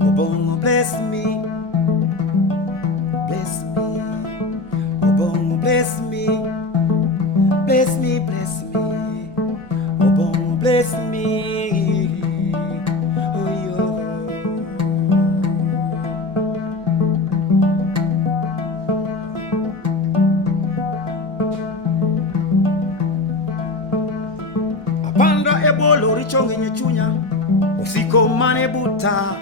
Obongo bless me, bless me. Obongo bless me, bless me, bless me. Obongo bless me. Oh yo. Apandra ebolo richonge nyechunya, usiko mane buta.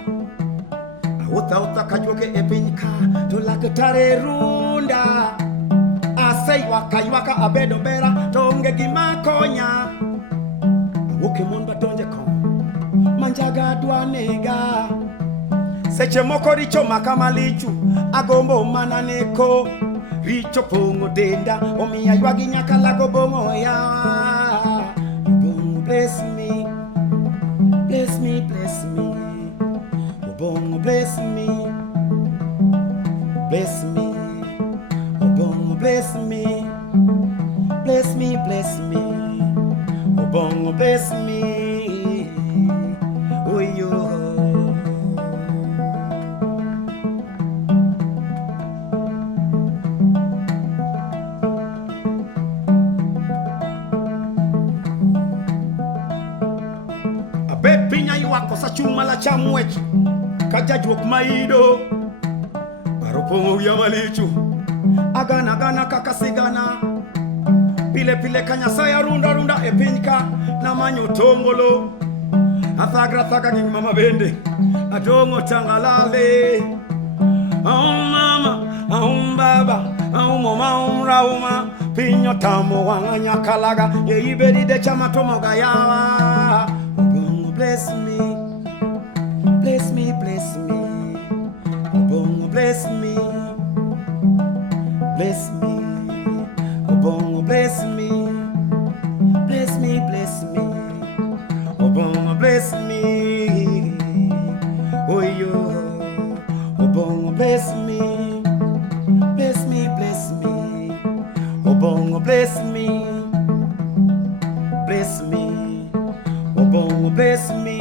Uta kajoke epinyka tulakatare runda asai waka abedo bera tonge gimakonya awoke monba tonje ko manjaga dwanega seche moko richo makamalichu agombo mananeko richo pongo denda omiya ywagi nyaka lago bongo ya Obongo bless me, bless me, bless me. Obongo bless me, bless me. Obongo bless me, bless me, bless me. Obongo bless me. Oh yo. Abe pinya yuwako sa chuma la chamwechi. Kajajwok maido Baropongo ya malichu Agana kakasigana Pile kanyasaya runda epinyka na manyo tongolo Athagra nging mama bende Adongo tangalale mama, baba mama, rauma Pinyo tamo wanganya kalaga Ye iberi de chama tomoga yawa Obongo bless me, bless me, bless me. Obongo bless me, bless me. Obongo bless me, bless me, bless me. Obongo bless me. Oh yo. Obongo bless me, bless me, bless me. Obongo bless me, bless me. Obongo bless me.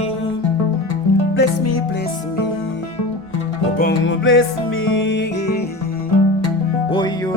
Bless me, bless me. Obongo bless me. Oh yo.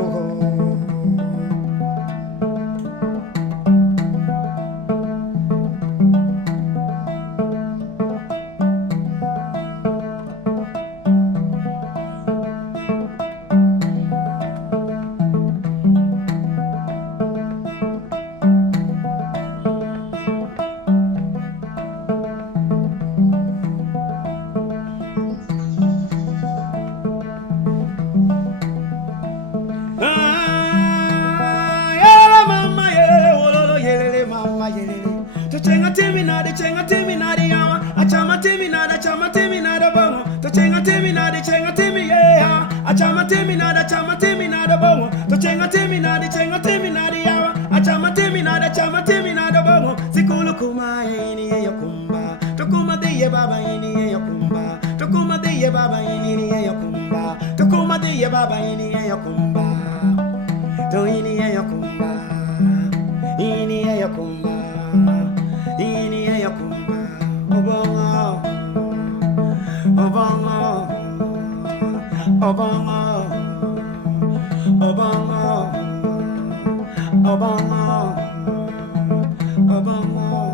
Obongo, Obongo.